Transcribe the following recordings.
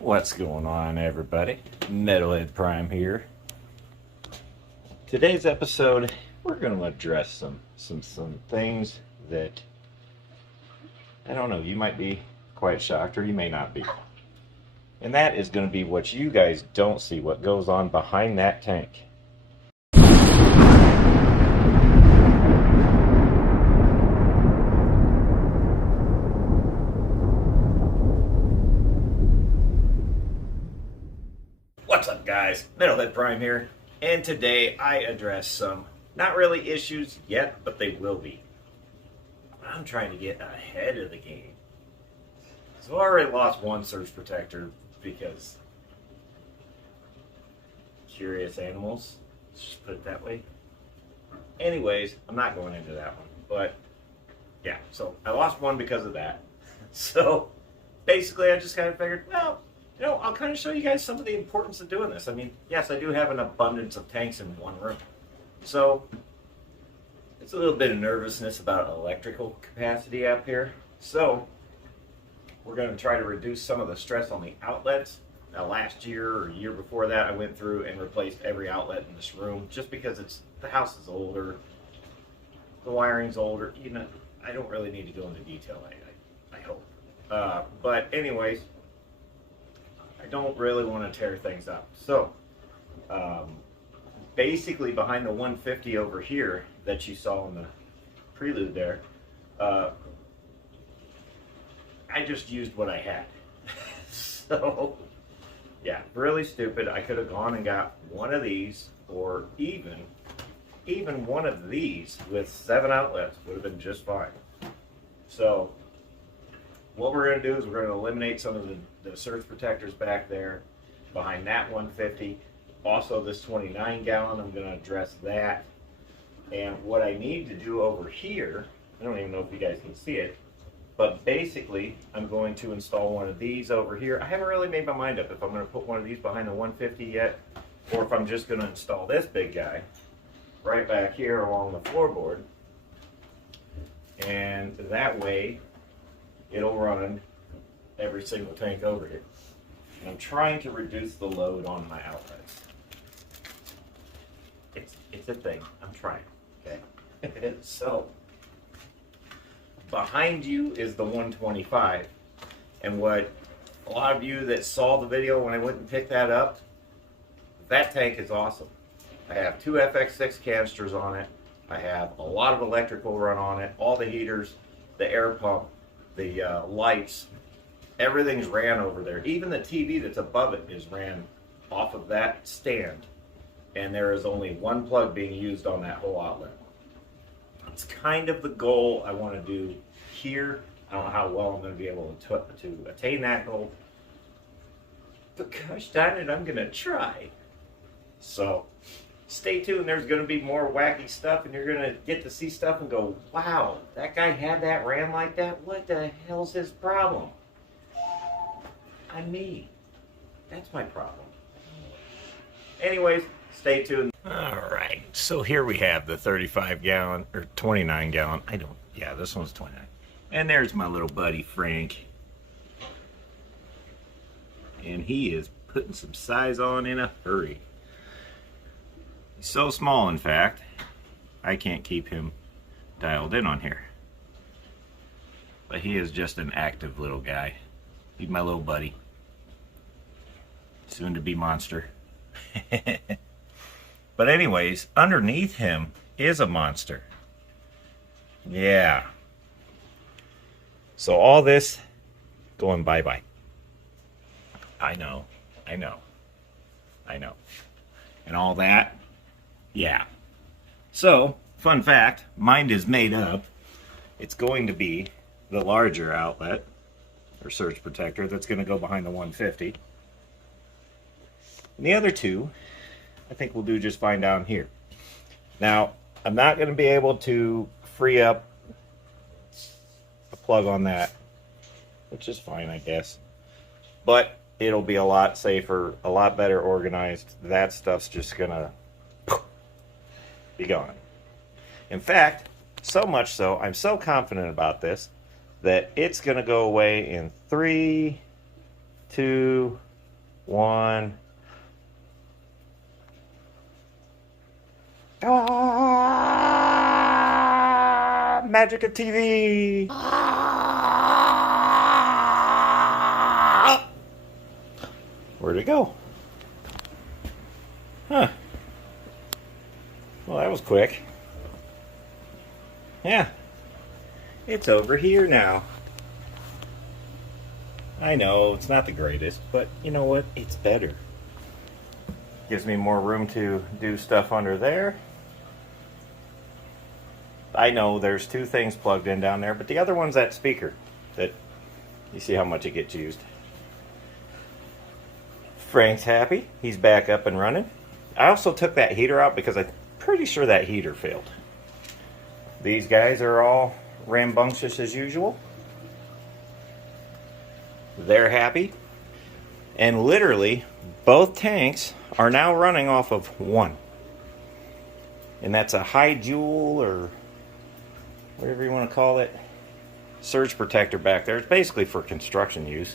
What's going on, everybody? Metalhead Prime here. Today's episode, we're going to address some things that, I don't know, you might be quite shocked or you may not be. And that is going to be what you guys don't see, what goes on behind that tank. What's up, guys? Metalhead Prime here, and today I address some, not really issues yet, but they will be. I'm trying to get ahead of the game. So I already lost one surge protector because curious animals, let's just put it that way. Anyways, I'm not going into that one, but yeah, so I lost one because of that. So basically I just kind of figured, well, you know, I'll kind of show you guys some of the importance of doing this. I mean, yes, I do have an abundance of tanks in one room. So, it's a little bit of nervousness about electrical capacity up here. So, we're going to try to reduce some of the stress on the outlets. Now, last year or year before that, I went through and replaced every outlet in this room just because the house is older, the wiring's older. You know, I don't really need to go into detail, I hope. But anyways, I don't really want to tear things up. So, basically behind the 150 over here that you saw in the prelude there, I just used what I had. So, yeah, really stupid. I could have gone and got one of these, or even one of these with 7 outlets would have been just fine. So, what we're going to do is we're going to eliminate some of the surge protectors back there behind that 150. Also this 29 gallon, I'm going to address that. And what I need to do over here, I don't even know if you guys can see it, but basically I'm going to install one of these over here. I haven't really made my mind up if I'm going to put one of these behind the 150 yet, or if I'm just going to install this big guy right back here along the floorboard. And that way it'll run every single tank over here. And I'm trying to reduce the load on my outlets. It's a thing. I'm trying. Okay. So behind you is the 125. And what a lot of you that saw the video when I went and picked that up, that tank is awesome. I have 2 FX6 canisters on it. I have a lot of electrical run on it, all the heaters, the air pump, the lights, everything's ran over there. Even the TV that's above it is ran off of that stand, and there is only one plug being used on that whole outlet. It's kind of the goal I want to do here. I don't know how well I'm going to be able to attain that goal, but gosh darn it, I'm going to try. So stay tuned. There's going to be more wacky stuff, and you're going to get to see stuff and go, wow, that guy had that ran like that? What the hell's his problem? I'm me. That's my problem. Anyways, stay tuned. Alright, so here we have the 35 gallon, or 29 gallon. Yeah, this one's 29. And there's my little buddy, Frank. And he is putting some size on in a hurry. He's so small, in fact, I can't keep him dialed in on here. But he is just an active little guy. He's my little buddy. Soon to be monster. But anyways, underneath him is a monster. Yeah. So all this going bye-bye. I know. And all that. Yeah. So, fun fact, mine is made up. It's going to be the larger outlet, or surge protector, that's going to go behind the 150. And the other two, I think we'll do just fine down here. Now, I'm not going to be able to free up a plug on that, which is fine, I guess. But it'll be a lot safer, a lot better organized. That stuff's just going to be gone. In fact, so much so, I'm so confident about this that it's going to go away in 3, 2, 1. Ah, magic of TV. Ah. Where'd it go? Huh. Well, that was quick. Yeah. It's over here now. I know, it's not the greatest, but you know what? It's better. Gives me more room to do stuff under there. I know there's 2 things plugged in down there, but the other one's that speaker that you see how much it gets used. Frank's happy. He's back up and running. I also took that heater out because I'm pretty sure that heater failed. These guys are all rambunctious as usual. They're happy. And literally, both tanks are now running off of 1. And that's a high joule or whatever you want to call it. Surge protector back there. It's basically for construction use.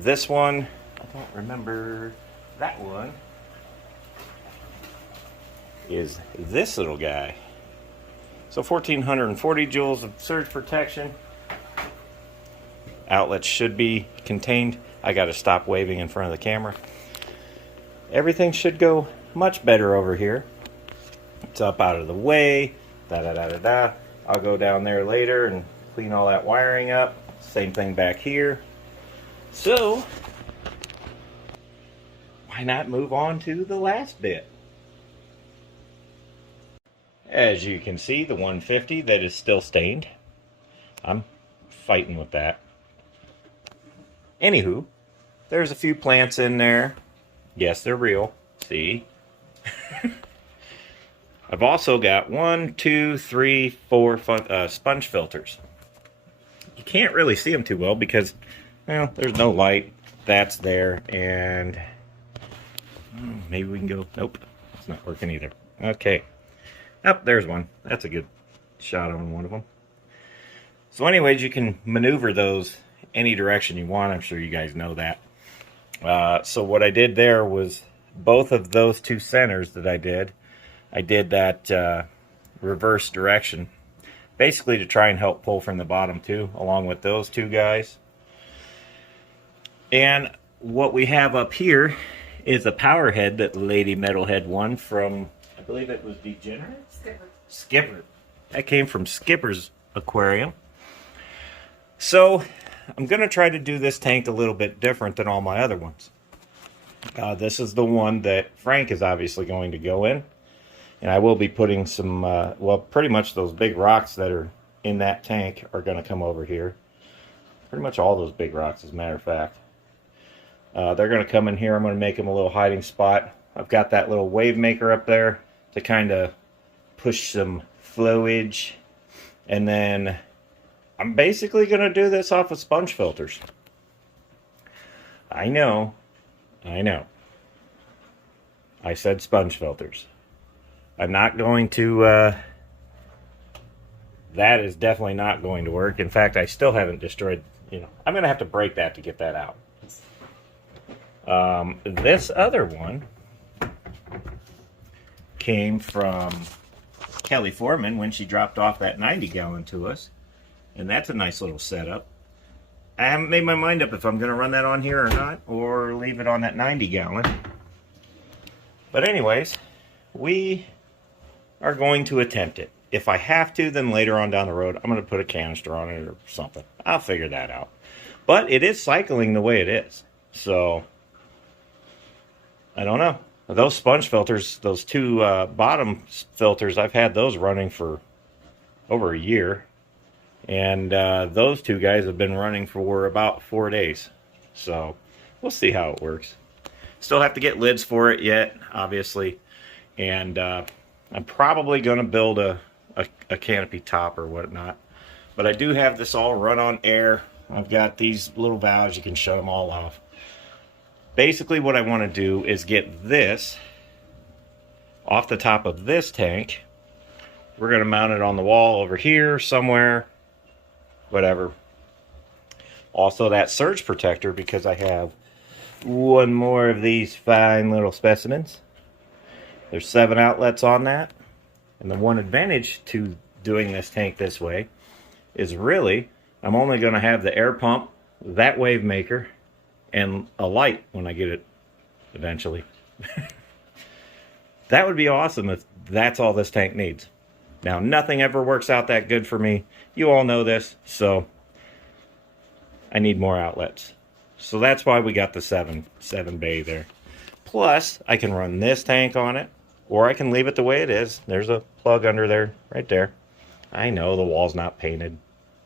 This one, I don't remember. That one is this little guy. So 1440 joules of surge protection. Outlets should be contained. I got to stop waving in front of the camera. Everything should go much better over here. It's up out of the way. I'll go down there later and clean all that wiring up. Same thing back here. So, why not move on to the last bit? As you can see, the 150 that is still stained. I'm fighting with that. Anywho, there's a few plants in there. Yes, they're real. See? I've also got 1, 2, 3, 4 sponge filters. You can't really see them too well because, well, there's no light. That's there, and maybe we can go. Nope, it's not working either. Okay. Oh, there's one. That's a good shot on one of them. So anyways, you can maneuver those any direction you want. I'm sure you guys know that. So what I did there was both of those 2 centers that I did that reverse direction, basically to try and help pull from the bottom too, along with those 2 guys. And what we have up here is a power head that Lady Metalhead won from, I believe it was Degenerate? Skipper. That came from Skipper's aquarium. So I'm going to try to do this tank a little bit different than all my other ones. This is the one that Frank is obviously going to go in. And I will be putting some, well, pretty much those big rocks that are in that tank are going to come over here. Pretty much all those big rocks, as a matter of fact. They're going to come in here. I'm going to make them a little hiding spot. I've got that little wave maker up there to kind of push some flowage. And then I'm basically going to do this off of sponge filters. I know. I said sponge filters. I'm not going to, that is definitely not going to work. In fact, I still haven't destroyed, I'm going to have to break that to get that out. This other one came from Kelly Foreman when she dropped off that 90-gallon to us. And that's a nice little setup. I haven't made my mind up if I'm going to run that on here or not, or leave it on that 90-gallon. But anyways, we are going to attempt it. If I have to, then later on down the road, I'm going to put a canister on it or something. I'll figure that out. But it is cycling the way it is. So, I don't know. Those sponge filters, those 2 bottom filters, I've had those running for over a year. And those 2 guys have been running for about 4 days. So, we'll see how it works. Still have to get lids for it yet, obviously. And I'm probably going to build a canopy top or whatnot. But I do have this all run on air. I've got these little valves. You can shut them all off. Basically, what I want to do is get this off the top of this tank. We're going to mount it on the wall over here somewhere. Whatever. Also, that surge protector, because I have one more of these fine little specimens. There's 7 outlets on that. And the one advantage to doing this tank this way is really, I'm only going to have the air pump, that wave maker, and a light when I get it eventually. That would be awesome if that's all this tank needs. Now, nothing ever works out that good for me. You all know this, so I need more outlets. So that's why we got the 7 bay there. Plus, I can run this tank on it, or I can leave it the way it is. There's a plug under there, right there. I know the wall's not painted,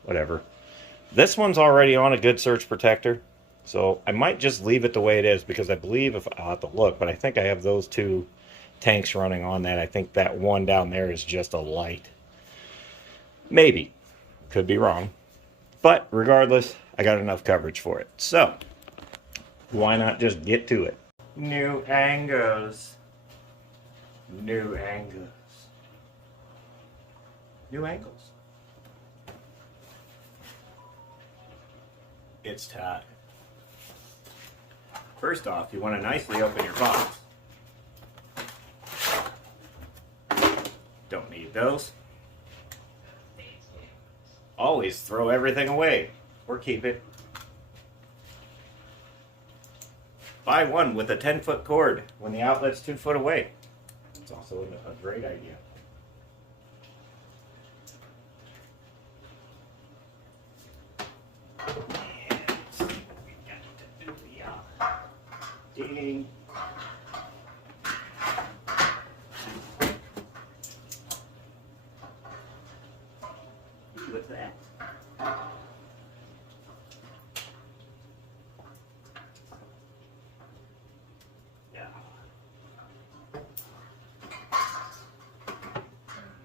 whatever. This one's already on a good surge protector, so I might just leave it the way it is, because I believe, if I'll have to look, but I think I have those 2 tanks running on that. I think that one down there is just a light. Maybe. Could be wrong. But regardless, I got enough coverage for it. So, why not just get to it? New angles. New angles. New angles. It's time. First off, you want to nicely open your box. Don't need those. Always throw everything away, or keep it. Buy one with a 10-foot cord when the outlet's 2 foot away. It's also a great idea. Let's see what we got to do here. Ding. What's that? Yeah.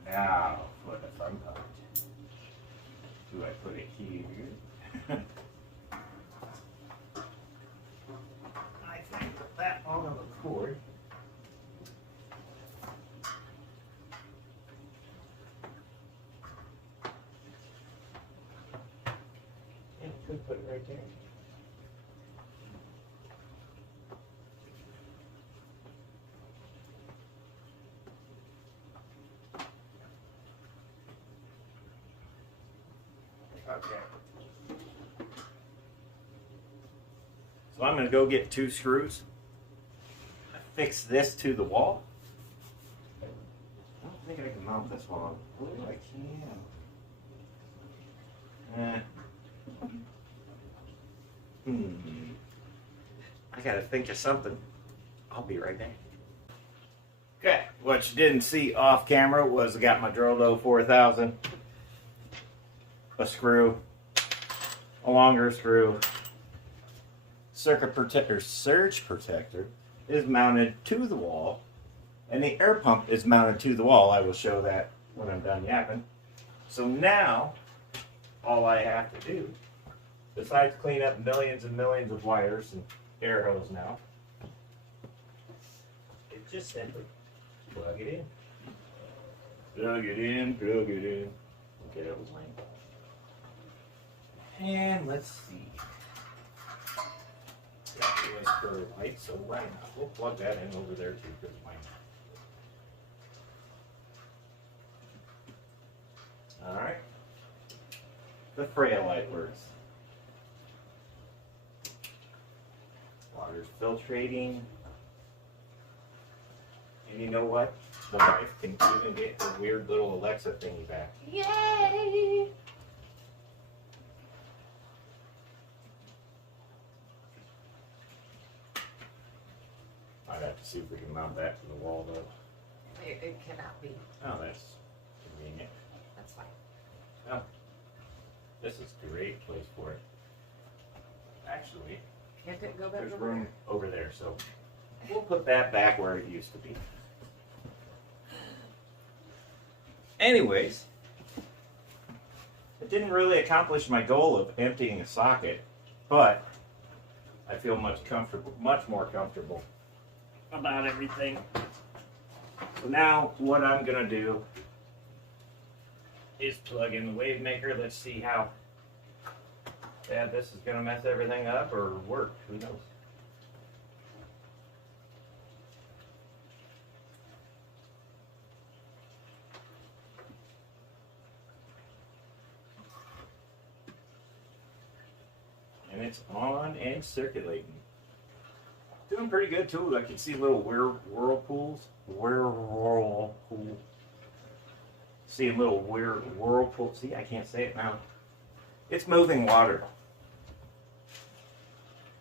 Now for the fun part. Do I put it here? I think put that on the cord. Could put it right there. Okay. So I'm going to go get 2 screws. Fix this to the wall. I don't think I can mount this one on. Oh, I can. I gotta think of something. I'll be right back. Okay, what you didn't see off camera was I got my Drolo 4000, a screw, a longer screw, circuit protector, surge protector is mounted to the wall, and the air pump is mounted to the wall. I will show that when I'm done yapping. So now, all I have to do, besides clean up millions and millions of wires and air hose now, it's just simply plug it in. Plug it in, plug it in. Okay, that was lame. And let's see. Got the spur light, so why not? We'll plug that in over there too, because why not? Alright. The Freya light works. Water's filtrating. And you know what? The wife can even get her weird little Alexa thingy back. Yay! I'd have to see if we can mount that to the wall though. It cannot be. Oh, that's convenient. That's fine. Oh, this is a great place for it. Actually, Can't it go back there's over room there? over there, so we'll put that back where it used to be. Anyways, it didn't really accomplish my goal of emptying a socket, but I feel much more comfortable about everything. So now what I'm gonna do is plug in the wave maker. Let's see how bad this is gonna mess everything up or work. Who knows? it's on and circulating. Doing pretty good too. I can see little whirlpools. Seeing little whirlpools. See, I can't say it now. It's moving water.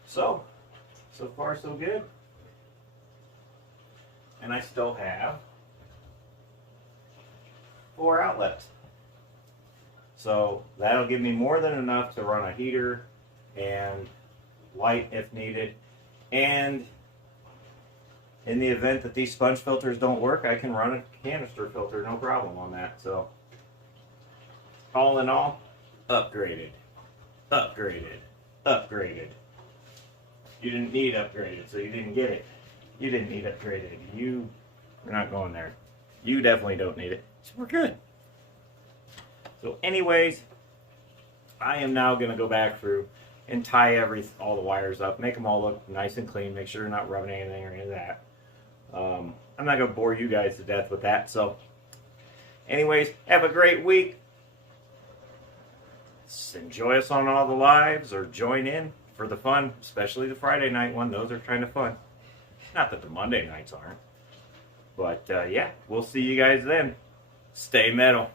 So far so good. And I still have 4 outlets. So that'll give me more than enough to run a heater and light if needed. And in the event that these sponge filters don't work, I can run a canister filter, no problem on that. So all in all, upgraded. You didn't need upgraded, so you didn't get it. You didn't need upgraded. We're not going there. You definitely don't need it. So we're good. So anyways, I am now going to go back through and tie all the wires up, make them all look nice and clean, make sure you're not rubbing anything or any of that. I'm not going to bore you guys to death with that. So anyways, have a great week. Enjoy us on all the lives or join in for the fun, especially the Friday night one. Those are kind of fun. Not that the Monday nights aren't. But yeah, we'll see you guys then. Stay metal.